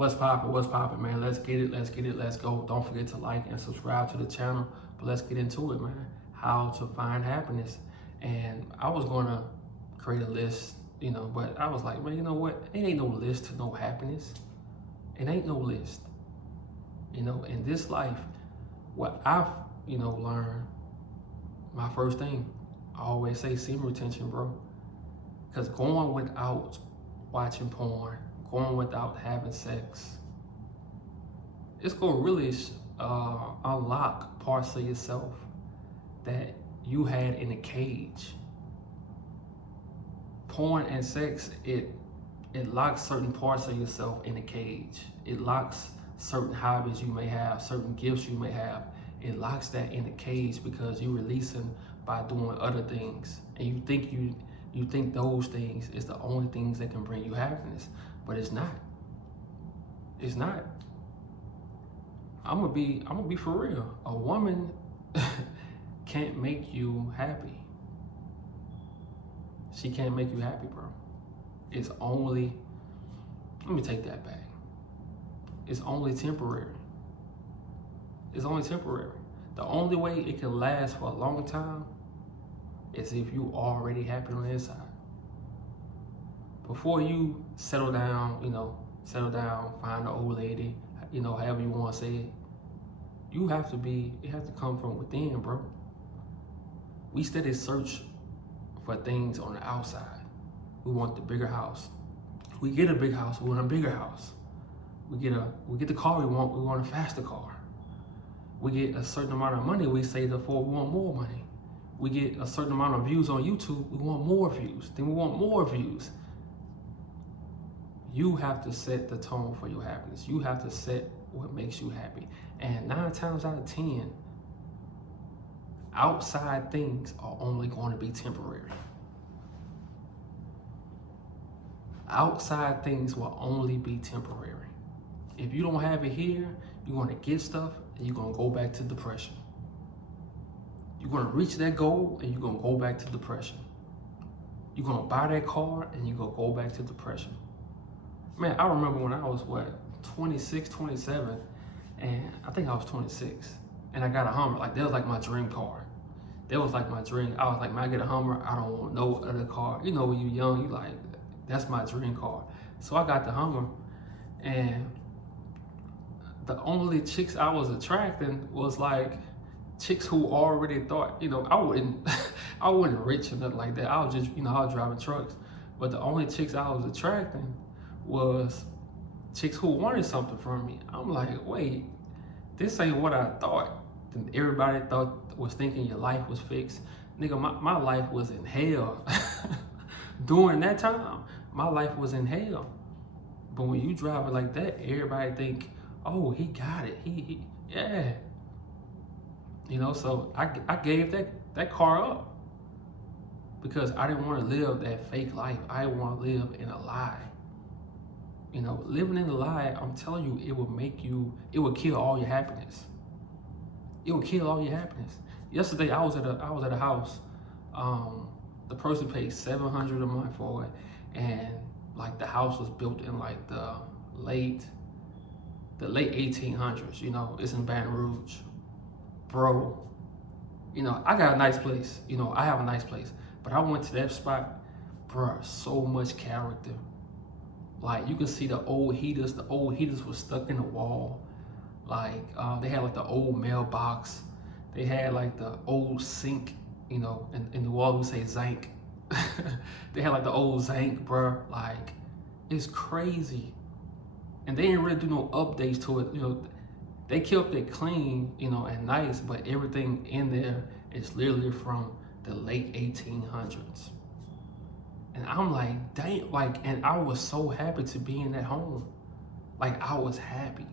What's popping, man? Let's get it, let's go. Don't forget to like and subscribe to the channel. But let's get into it, man. How to find happiness. And I was gonna create a list, but I was like, man, you know what? It ain't no list to no happiness. It ain't no list. In this life, what I've, learned, my first thing, I always say semen retention, bro. Because going without watching porn, going without having sex, it's gonna really unlock parts of yourself that you had in a cage. Porn and sex, it locks certain parts of yourself in a cage. It locks certain hobbies you may have, certain gifts you may have. It locks that in a cage because you're releasing by doing other things, and you think those things is the only things that can bring you happiness, but it's not. It's not. I'm gonna be for real. A woman can't make you happy. She can't make you happy, bro. It's only, let me take that back. It's only temporary. It's only temporary. The only way it can last for a long time is if you already happy on the inside. Before you settle down, find an old lady, however you want to say it, it has to come from within, bro. We steady search for things on the outside. We want the bigger house. We get a big house, we want a bigger house. We get the car we want a faster car. We get a certain amount of money, we say therefore we want more money. We get a certain amount of views on YouTube, we want more views. Then we want more views. You have to set the tone for your happiness. You have to set what makes you happy. And 9 times out of 10, outside things are only going to be temporary. Outside things will only be temporary. If you don't have it here, you're going to get stuff and you're going to go back to depression. You're going to reach that goal and you're going to go back to depression. You're going to buy that car and you're going to go back to depression. Man, I remember when I was, 26, 27, and I think I was 26, and I got a Hummer. Like, that was like my dream car. That was like my dream. I was like, man, I get a Hummer, I don't want no other car. When you're young, you like, that's my dream car. So I got the Hummer, and the only chicks I was attracting was like chicks who already thought, I wasn't rich or nothing like that. I was just, I was driving trucks. But the only chicks I was attracting was chicks who wanted something from me. I'm like, wait, this ain't what I thought. And everybody was thinking your life was fixed. Nigga, my life was in hell. During that time, my life was in hell. But when you drive it like that, everybody think, oh, he got it. Yeah. So I gave that car up because I didn't want to live that fake life. I didn't want to live in a lie. Living in a lie, I'm telling you, it will kill all your happiness. It will kill all your happiness. Yesterday, I was at a house. The person paid $700 a month for it, and like the house was built in like the late 1800s. It's in Baton Rouge, bro. I got a nice place. I have a nice place, but I went to that spot, bro. So much character. Like, you can see the old heaters. The old heaters were stuck in the wall. Like, they had like the old mailbox. They had like the old sink, in the wall we say zinc. They had like the old zinc, bro. Like, it's crazy. And they didn't really do no updates to it. They kept it clean, and nice, but everything in there is literally from the late 1800s. And I'm like, dang, and I was so happy to be in that home. Like, I was happy.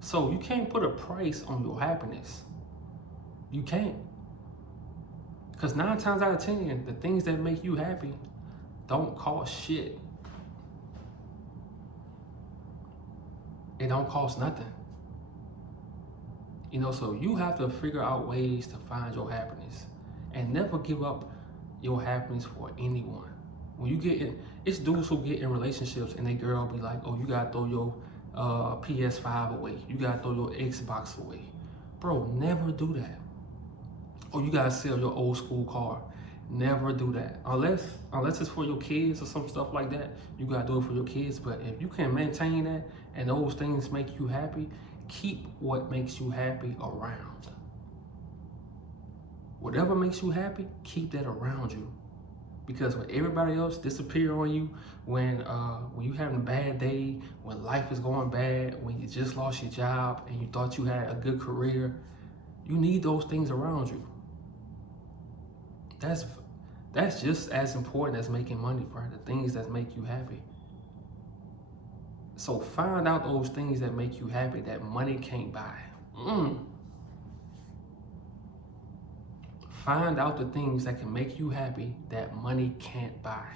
So you can't put a price on your happiness. You can't. Because 9 times out of 10, the things that make you happy don't cost shit. It don't cost nothing. So you have to figure out ways to find your happiness and never give up your happiness for anyone. When you get in, it's dudes who get in relationships and they girl be like, oh, you gotta throw your PS5 away. You gotta throw your Xbox away. Bro, never do that. Or you gotta sell your old school car. Never do that. Unless it's for your kids or some stuff like that, you gotta do it for your kids. But if you can maintain that and those things make you happy, keep what makes you happy around. Whatever makes you happy, keep that around you. Because when everybody else disappear on you, when you having a bad day, when life is going bad, when you just lost your job and you thought you had a good career, you need those things around you. That's just as important as making money, bro. The things that make you happy. So find out those things that make you happy that money can't buy. Find out the things that can make you happy that money can't buy.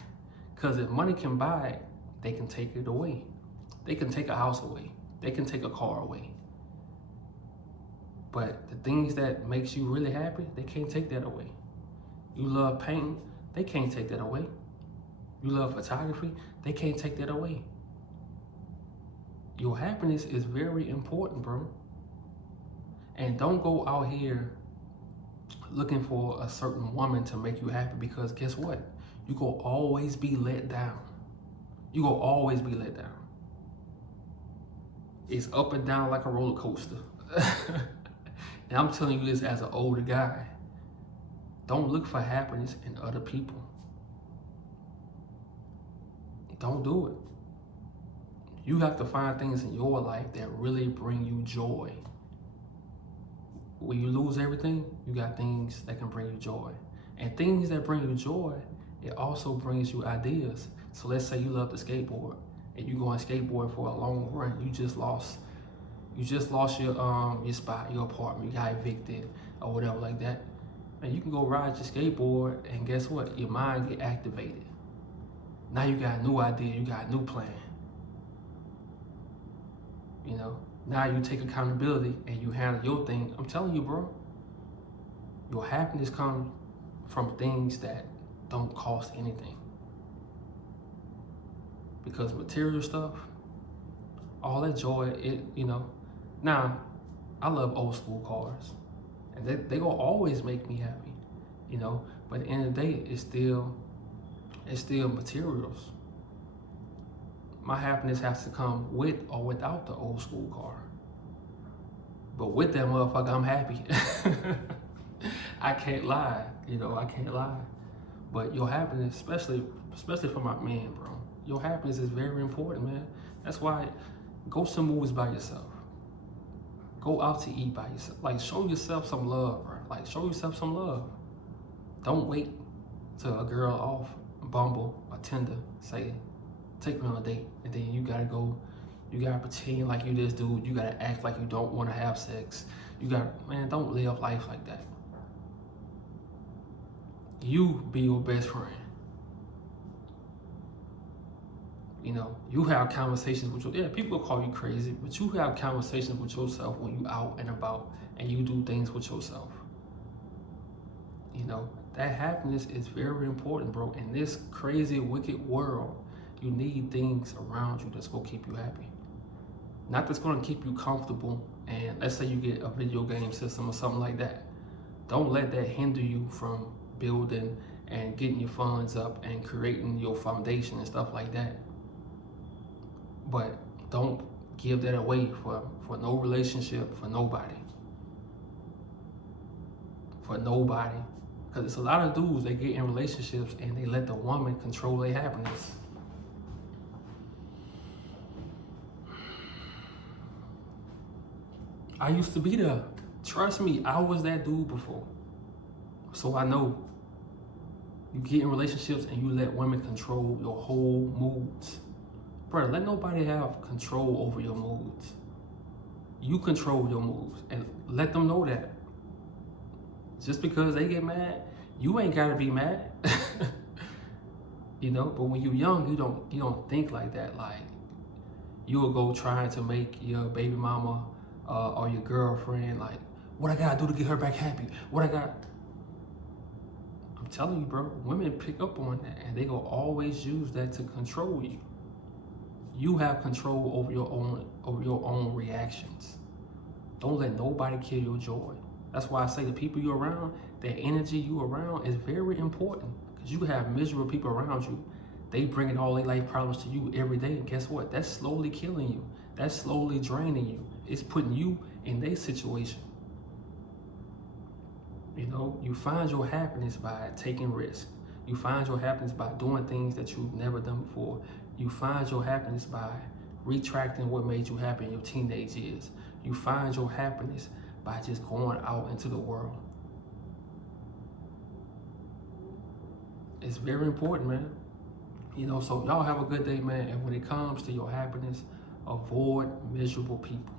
Because if money can buy it, they can take it away. They can take a house away. They can take a car away. But the things that makes you really happy, they can't take that away. You love painting, they can't take that away. You love photography, they can't take that away. Your happiness is very important, bro. And don't go out here looking for a certain woman to make you happy, because guess what? You gonna always be let down. You gonna always be let down. It's up and down like a roller coaster. And I'm telling you this as an older guy. Don't look for happiness in other people. Don't do it. You have to find things in your life that really bring you joy. When you lose everything, you got things that can bring you joy. And things that bring you joy, it also brings you ideas. So let's say you love to skateboard and you go on skateboard for a long run. You just lost your spot, your apartment, you got evicted or whatever like that. And you can go ride your skateboard and guess what? Your mind get activated. Now you got a new idea, you got a new plan. You know, now you take accountability and you handle your thing. I'm telling you, bro, your happiness comes from things that don't cost anything. Because material stuff, all that joy, now I love old school cars. And they gonna always make me happy, but at the end of the day, it's still materials. My happiness has to come with or without the old school car. But with that motherfucker, I'm happy. I can't lie, I can't lie. But your happiness, especially for my man, bro, your happiness is very important, man. That's why go some movies by yourself. Go out to eat by yourself. Like, show yourself some love, bro. Like, show yourself some love. Don't wait till a girl off Bumble or Tinder say, take me on a date, and then you gotta pretend like you this dude. You gotta act like you don't want to have sex. Don't live life like that. You be your best friend. You have conversations with people will call you crazy, but you have conversations with yourself when you out and about and you do things with yourself. That happiness is very important, bro. In this crazy, wicked world, you need things around you that's gonna keep you happy. Not that's gonna keep you comfortable, and let's say you get a video game system or something like that. Don't let that hinder you from building and getting your funds up and creating your foundation and stuff like that. But don't give that away for no relationship, for nobody. For nobody. Because it's a lot of dudes, they get in relationships and they let the woman control their happiness. I used to be there. Trust me, I was that dude before. So I know. You get in relationships and you let women control your whole moods. Bro, let nobody have control over your moods. You control your moods and let them know that. Just because they get mad, you ain't gotta be mad. But when you're young, you don't think like that. Like, you will go trying to make your baby mama or your girlfriend like, what I gotta do to get her back happy? I'm telling you, bro, women pick up on that, and they gonna always use that to control you. You have control over your own reactions. Don't let nobody kill your joy. That's why I say the people you're around, that energy you around is very important. Because you have miserable people around you. They bringing all their life problems to you every day. And guess what? That's slowly killing you. That's slowly draining you. It's putting you in their situation. You know, you find your happiness by taking risks. You find your happiness by doing things that you've never done before. You find your happiness by retracting what made you happy in your teenage years. You find your happiness by just going out into the world. It's very important, man. You know, so y'all have a good day, man. And when it comes to your happiness, avoid miserable people.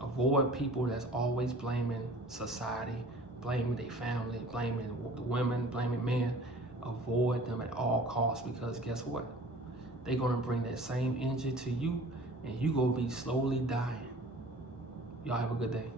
Avoid people that's always blaming society, blaming their family, blaming the women, blaming men. Avoid them at all costs, because guess what? They're gonna bring that same energy to you, and you gonna be slowly dying. Y'all have a good day.